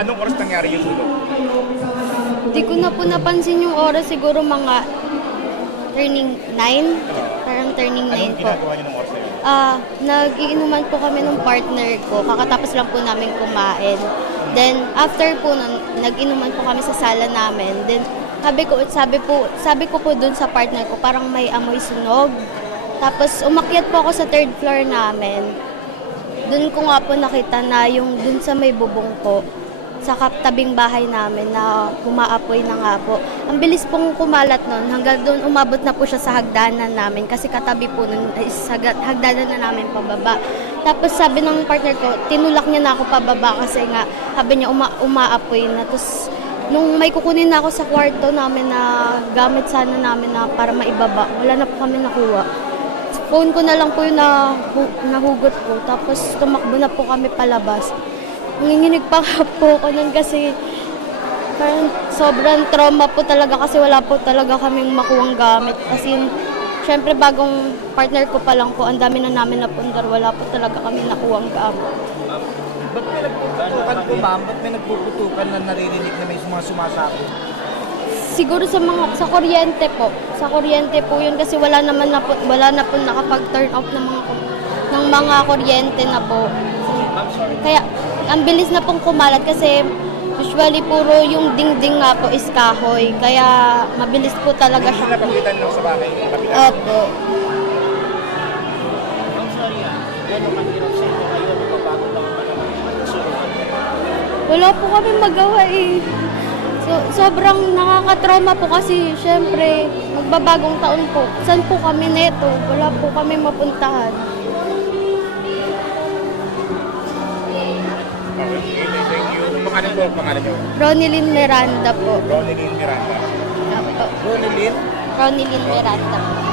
Anong oras nangyari yung sunog? Di ko na po napansin yung oras, siguro mga turning 9. Parang turning 9 Anong po. ginagawa niyo ng oras na yun? Nag-iinuman po kami ng partner ko. Kakatapos lang po namin kumain. Then, after po nun, nag-inuman po kami sa sala namin. Then, sabi ko po dun sa partner ko, parang may amoy sunog. Tapos, umakyat po ako sa third floor namin. Dun ko nga po nakita na yung dun sa may bubong po, sa tabing bahay namin na umaapoy na nga po. Ang bilis pong kumalat nun, hanggang doon umabot na po siya sa hagdanan namin kasi katabi po nun is hagdanan na namin pababa. Tapos sabi ng partner ko, tinulak niya na ako pababa kasi nga sabi niya umaapoy na. Tapos nung may kukunin na ako sa kwarto namin na gamit sana namin na para maibaba, wala na po kami nakuha. Phone ko na lang po yung nahugot ko, tapos tumakbo na po kami palabas. Nanginginig pa nga po ako nun kasi parang sobrang trauma po talaga kasi wala po talaga kaming makuwang gamit. Kasi syempre bagong partner ko pa lang po, ang dami na namin napundar, wala po talaga kami nakuwang gamit. Ba't may nagpuputukan po, ma'am? Ba't may nagpuputukan na naririnig na may mga sumasabog? Siguro sa kuryente po. Sa kuryente po yun kasi wala na po nakapag-turn off ng mga kuryente na po. Kaya ang bilis na pong kumalat kasi usually puro yung dingding nga po is kahoy. Kaya mabilis po talaga Hindi siya. napagitan lang sa bahay. Opo. I'm sorry gano'n kahirap sa inyo ngayon, bago lang pa naman magsuruan. Wala po kami magawa eh. Sobrang nakakatrauma po kasi syempre magbabagong taon po. Saan po kami neto? Wala po kami mapuntahan. Okay, thank you. Pangalan niyo? Ronilyn Miranda po. Ronilyn Miranda. Opo. Ronilyn? Ronilyn Miranda po.